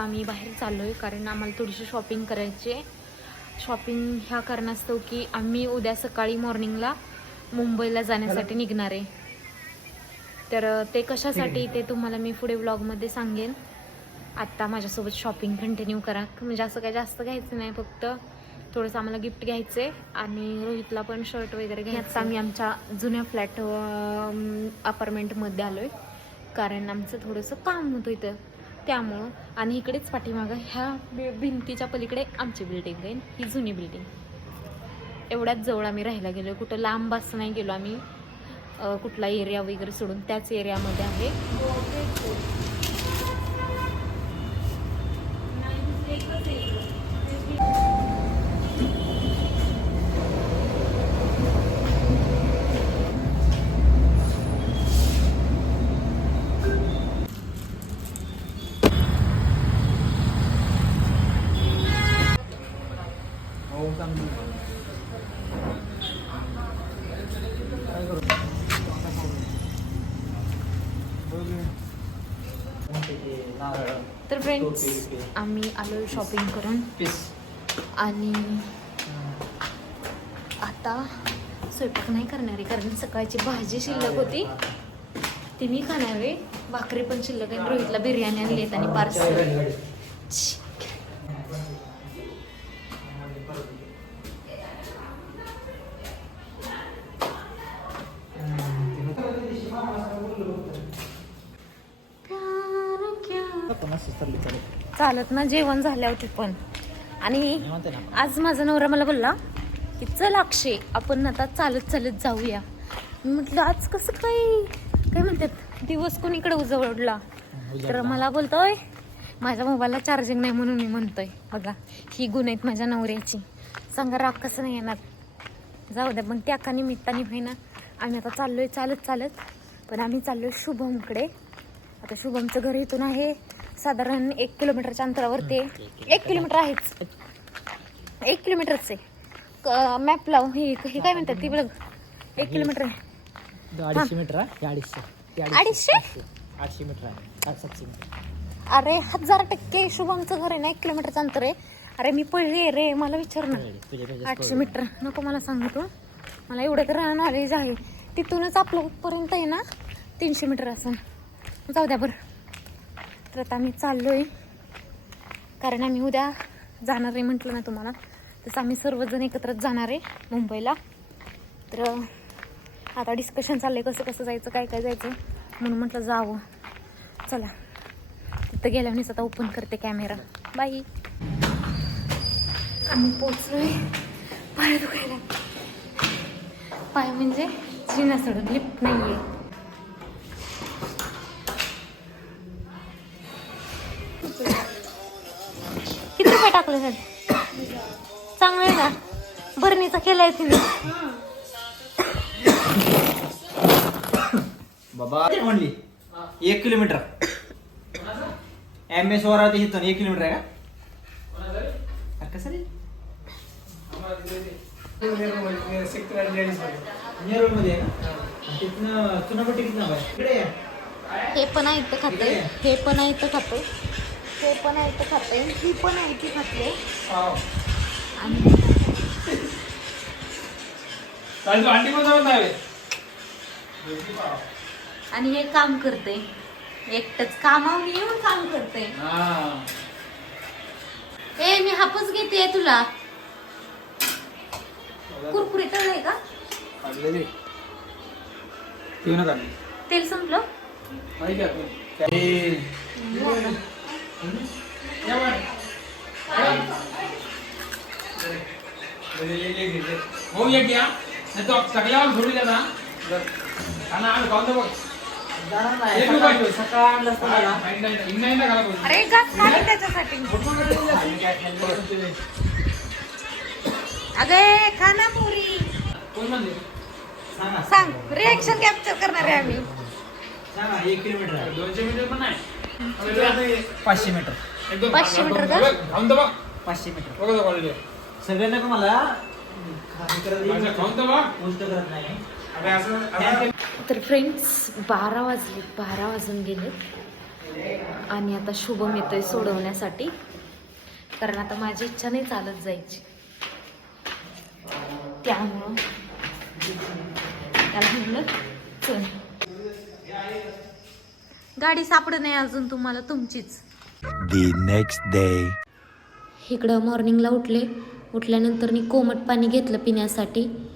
आता आम्ही बाहेर चाललो आहे कारण आम्हाला थोडीशी शॉपिंग करायची आहे शॉपिंग ह्या कारणास्तव की आम्ही उद्या सकाळी मॉर्निंगला मुंबईला जाण्यासाठी निघणार आहे. तर ते कशासाठी ते तुम्हाला मी पुढे व्लॉगमध्ये सांगेन. आत्ता माझ्यासोबत शॉपिंग कंटिन्यू करा. म्हणजे असं काही जास्त घ्यायचं नाही फक्त थोडंसं आम्हाला गिफ्ट घ्यायचं आहे आणि रोहितला पण शर्ट वगैरे घ्यायचं. आम्ही आमच्या जुन्या फ्लॅट अपार्टमेंटमध्ये आलो आहे कारण आमचं थोडंसं काम होतं इथं. त्यामुळं आणि इकडेच पाठीमागं ह्या भिंतीच्या पलीकडे आमची बिल्डिंग आहे ही जुनी बिल्डिंग एवढ्याच जवळ आम्ही राहायला गेलो कुठं लांब असं नाही गेलो आम्ही. कुठला एरिया वगैरे सोडून त्याच एरियामध्ये आहे. तर फ्रेंड्स आम्ही आलो शॉपिंग करून. आणि आता स्वयंपाक नाही करणार आहे कारण सकाळची भाजी शिल्लक होती. ती मी खाणार आहे भाकरी पण शिल्लक आहे रोहितला बिर्याणी आणली आहेत आणि पार्सल चालत ना जेवण झाल्यावरती पण. आणि आज माझा नवरा मला बोलला की चल अक्षय आपण आता चालत चालत जाऊया. मी म्हटलं आज कसं काय? काय म्हणतात? दिवस कोणीकडे उजवडला? तर मला बोलतोय माझ्या मोबाईलला चार्जिंग नाही म्हणून मी म्हणतोय. बघा ही गुण आहेत माझ्या नवऱ्याची. सांगा राग कसं नाही येणार? जाऊ द्या पण त्या का निमित्ताने होईना? आम्ही आता चाललोय चालत चालत पण आम्ही चाललोय शुभमकडे. आता शुभमचं घर इथून आहे. साधारण एक किलोमीटरच्या अंतरावरती आहे. एक किलोमीटर आहेच. एक किलोमीटरच. आहे मॅप लाव हे हे काय म्हणतात ती बघ. एक किलोमीटर आहे. अडीचशे मीटर अडीचशे. ते अडीचशे. आठशे मीटर आहे. अरे हजार टक्के शुभमचं घर आहे ना एक किलोमीटरचं अंतर आहे. अरे मी पडली रे मला विचार ना आठशे मीटर. नको मला सांगू तू. मला एवढं तर नॉलेज आहे. तिथूनच आपलं पर्यंत आहे ना तीनशे मीटर असं जाऊ द्या बरं. तर आता आम्ही चाललोय. कारण आम्ही उद्या जाणार आहे म्हटलं ना तुम्हाला. तसं आम्ही सर्वजण एकत्रच जाणार आहे मुंबईला. तर आता डिस्कशन चाललंय कसं कसं जायचं काय काय जायचं म्हणून म्हटलं जावं. चला. तिथं गेल्यावरच आता ओपन करते कॅमेरा बाई आम्ही पोचलोय पाय दुखायला पाय म्हणजे जिना सोडून लिफ्ट नाही आहे टाकले सर चांगलं आहे ना? बरणीचा केलाय तिने. बाबा म्हणली? एक किलोमीटर. एम एस वर इथून एक किलोमीटर आहे का? अरे कसं रे? नेरूळमध्ये आहे का तिथनं चुनापट्टी किती नाव आहे? इकडे आहे. हे पण आहे इथं खाते हे पण आहे इथं खाते हे पण आहे इथं खाते. ही पण आहे ती खाते. आणि आणि हे काम करते. एकटच. कामावर येऊन काम करते. ए मी हापच घेते तुला. कुरकुरे तळले का? तेल संपलं? हो ये क्या नाही तो सगळ्यावर द्या ना. आम्ही खाऊन बघ. एक. अरे त्याच्यासाठी. अगे खाना पुरी कोण म्हणले? सांगा. सांग रिएक्शन कॅप्चर करणार आहे आम्ही. एक. दोनशे मीटर पण नाही. पाचशे मीटर. एकदम पाचशे मीटर का? पाचशे मीटर. सगळ्यांना का मला करत तर गोष्ट करत नाही. फ्रेंड्स बारा वाजले बारा वाजून गेलेत आणि आता शुभम येतोय सोडवण्यासाठी. कारण आता माझी इच्छा नाही चालत जायची. त्यामुळं त्याला म्हटलं चल. गाडी सापड नाही अजून तुम्हाला तुमचीच. The next day. इकडं मॉर्निंगला उठले. उठल्यानंतर मी कोमट पाणी घेतलं पिण्यासाठी.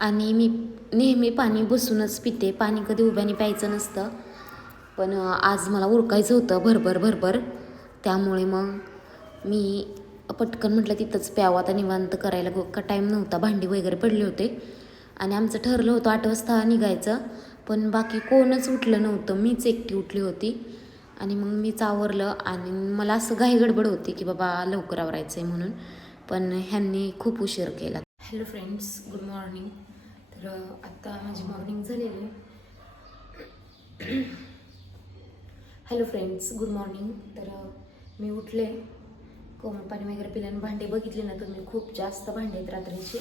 आणि मी नेहमी पाणी बसूनच पिते. पाणी कधी उभ्याने प्यायचं नसतं. पण आज मला उरकायचं होतं भरभर भरभर. त्यामुळे मग मी पटकन म्हटलं तिथंच प्यावं. आता निवांत करायला का टाईम नव्हता. भांडी वगैरे पडले होते. आणि आमचं ठरलं होतं आठ वाजता निघायचं. पण बाकी कोणच उठलं नव्हतं. मीच एकटी उठली होती. आणि मग मीच आवरलं आणि मला असं घाई गडबड होती की बाबा लवकर आवरायचं आहे म्हणून. पण ह्यांनी खूप उशीर केला. हॅलो फ्रेंड्स गुड मॉर्निंग तर आत्ता माझी मॉर्निंग झालेली. हॅलो फ्रेंड्स गुड मॉर्निंग तर मी उठले. कोमट पाणी वगैरे पिल्याने भांडे बघितले ना तुम्ही खूप जास्त भांडे आहेत रात्रीची.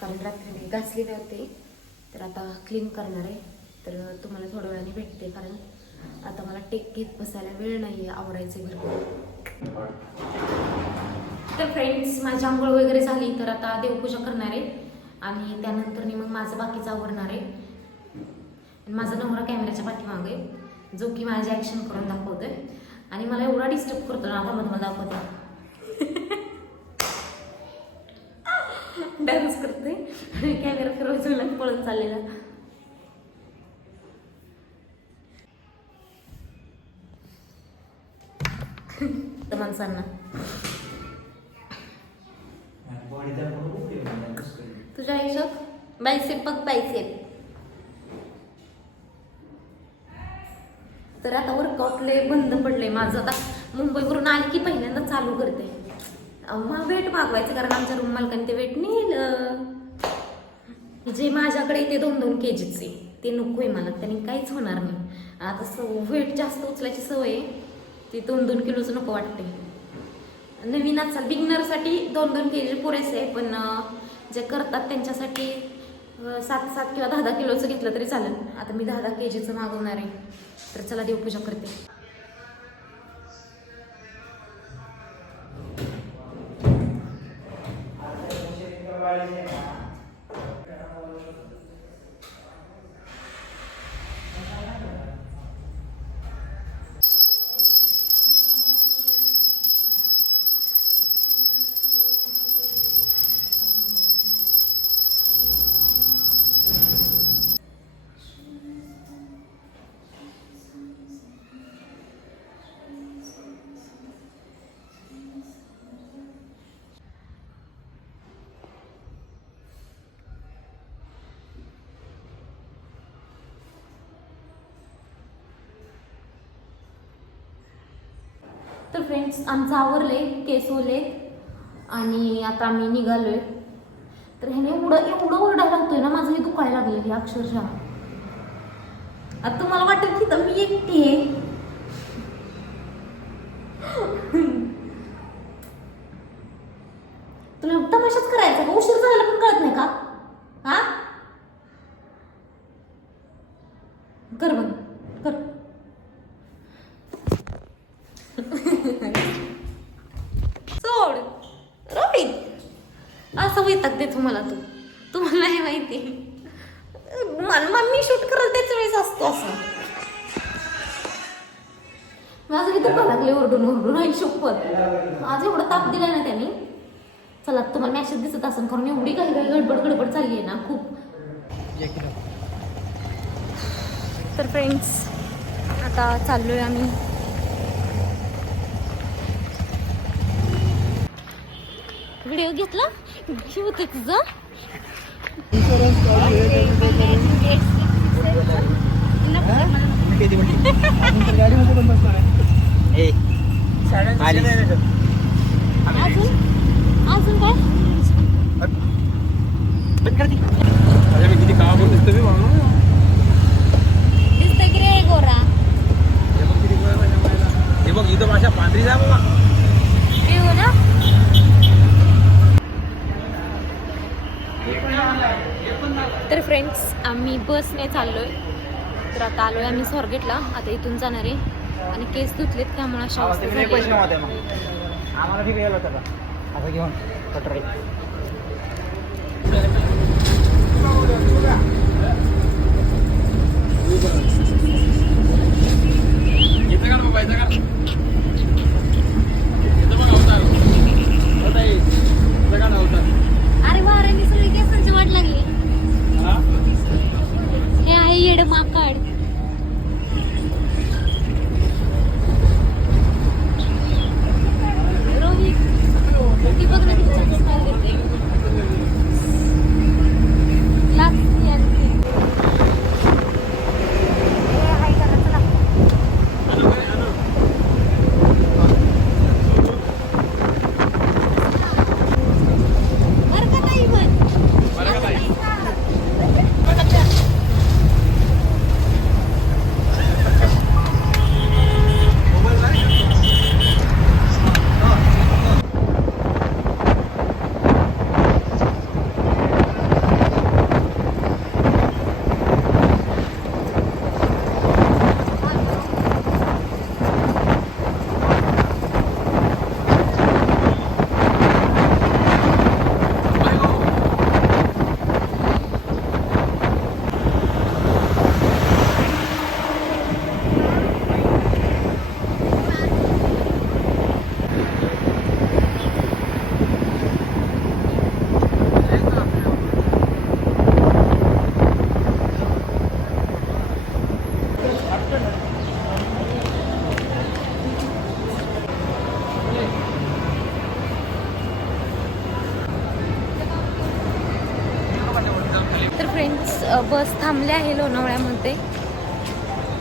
कारण रात्री मी नव्हते. तर आता क्लीन करणार आहे. तर तुम्हाला थोड्या वेळाने भेटते कारण आता मला टेक घेत बसायला वेळ नाही आहे आवरायचे भरपूर. तर फ्रेंड्स माझी आंघोळ वगैरे झाली तर आता देवपूजा करणार आहे. आणि त्यानंतर मी मग माझं बाकीचं आवरणार आहे. माझा नवरा कॅमेऱ्याच्या पाठीमागे आहे, जो की माझी ॲक्शन करून दाखवतोय. आणि मला एवढा डिस्टर्ब करतो ना आता मधून दाखवतो. डान्स करते कॅमेरा फिरवायचं पळून चाललेला. माणसांना. तुझ्या आयुष्यात बायसेप बघ बायसेप. तर आता वर्कआउटले बंद पडले माझं. आता मुंबईवरून आली की पहिल्यांदा चालू करते. अहो, मग वेट मागवायचं कारण आमच्या रूम मालकाने ते वेट नेलं. जे माझ्याकडे ते दोन दोन के जीचे ते नको आहे मला त्यांनी काहीच होणार नाही. आता स वेट जास्त उचलायची सवय आहे. ती दोन दोन किलोचं नको वाटते नवीन आजकाल बिगनरसाठी दोन दोन के जी पुरेसे आहे पण जे करतात त्यांच्यासाठी सात सात किंवा दहा दहा किलोचं घेतलं तरी चालेल. आता मी दहा दहा के जीचं मागवणार आहे. तर चला देवपूजा करते. फ्रेंड्स आमचं आवरले केस ओले आणि आता आम्ही निघालोय. तर ह्याने एवढं एवढं ओरडायला लागतोय ना माझं हे दुखायला लागलेली अक्षरशः. आता तुम्हाला वाटेल की तर मी एकटी आहे तुला तमाशाच करायचा का उशीर झाला पण कळत नाही का हा कर बघ कर सोड रोहित असं वैताग दे तुम्हाला तू तुम्हाला नाही माहिती. मन- मम्मी शूट करेल त्याच वेळेस असतो असं. माझं किती दुखा लागले ओरडून ओरडून आई शपथ आज एवढा ताप दिला ना त्यांनी. चला तुम्हाला मॅसेज दिसत असेल कारण एवढी काही काही गडबड गडबड चालली आहे ना खूप. तर फ्रेंड्स आता चाललोय आम्ही. व्हिडिओ घेतला? घेऊ ते तुझं? अरे मी किती माझ्या हे बघ इथं माझ्या पांढरी जा बाबा पिऊ ना तर फ्रेंड्स आम्ही बसने चाललोय. तर आता आलोय आम्ही स्वारगेटला. आता इथून जाणार आहे. आणि केस धुतलेत त्यामुळे अशा झाली. पैसे नव्हते मग आम्हाला ठीक गेलं होतं का असं घेऊन कटोरी इथं का बाबा इथं का इथं बघा अवतार होता येईल. इथं का अवतार अरे वाऱ्याने सगळी केसांची वाट लागली हा? हे आहे येड माकाड रोहित ती बघ ना किती छान smile देते. लाच यार ती. ए, हाय करा, चला. आणू काय? आणू. बरं का ताई पण? बरं का ताई? तर फ्रेंड्स बस थांबली आहे लोणावळ्यामध्ये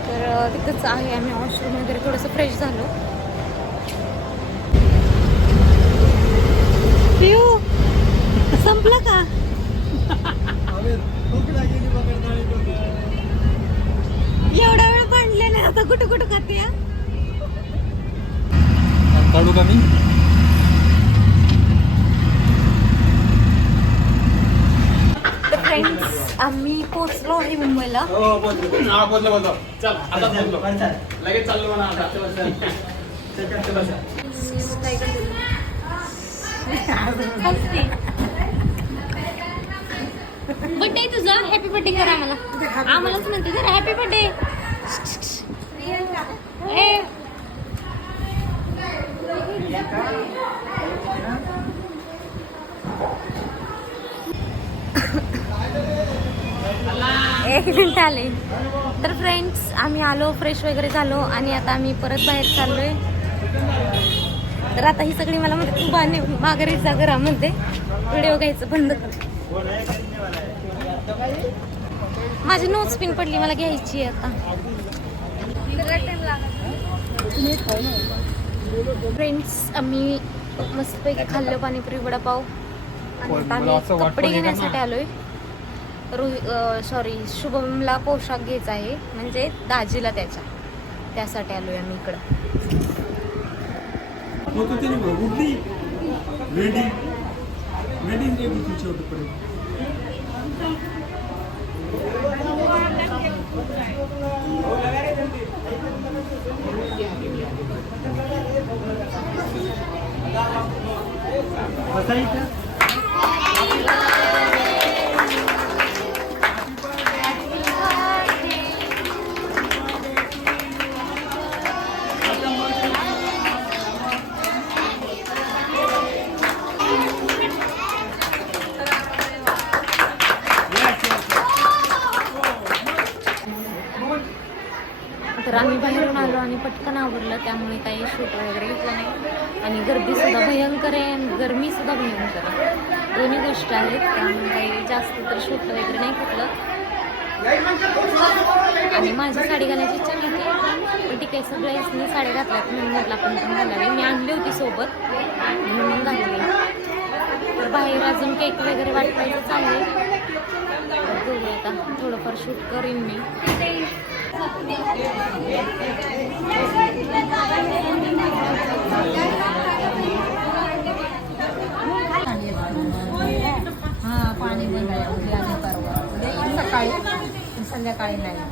तर तिथंच आहे आम्ही वॉशरूम वगैरे थोडंसं फ्रेश झालो. संपलं का? एवढा वेळ बांधले नाही आता कुठं कुठं खाते हा? काढू का मी तर फ्रेंड्स आम्ही पोचलो आहे मुंबईला. बर्थडे तुझा? हॅपी बर्थडे करा आम्हाला. आम्हालाच म्हणते जरा हॅपी बर्थडे एक मिनिट आले. तर फ्रेंड्स आम्ही आलो फ्रेश वगैरे झालो आणि आता आम्ही परत बाहेर चाललोय. तर आता ही सगळी मला म्हणते तू बाने माघारी जा घरामध्ये. व्हिडिओ घ्यायचं बंद कर. माझी नोट्स पिन पडली मला घ्यायची आहे आता. फ्रेंड्स आम्ही मस्तपैकी खाल्लं पाणीपुरी वडापाव. आणि आम्ही कपडे घेण्यासाठी? आलोय. रोहि सॉरी शुभमला पोशाख घ्यायचा आहे. म्हणजे दाजीला त्याच्या. त्यासाठी आलोय आम्ही इकडं. तर आम्ही बाहेरून आलो आणि पटकन आवरलं त्यामुळे काही शूट वगैरे घेतलं नाही. आणि गर्दी सुद्धा भयंकर आहे आणि सुद्धा भयंकर आहे. दोन्ही गोष्टी आहेत त्यामुळे काही जास्त तर शूट वगैरे नाही घेतलं. आणि माझी साडी घालायची इच्छा नव्हती ठीक आहे सगळ्यांनी साडी घातल्यात म्हणून घातला पण पण घालावी. मी आणली होती सोबत म्हणून घालली तर बाहेर अजून केक वगैरे वाटवायचं आहे. तर आता थोडंफार शूट करीन मी. हा पाणी बंद आहे उद्या आणि परवा. उद्या सकाळी संध्याकाळी नाही.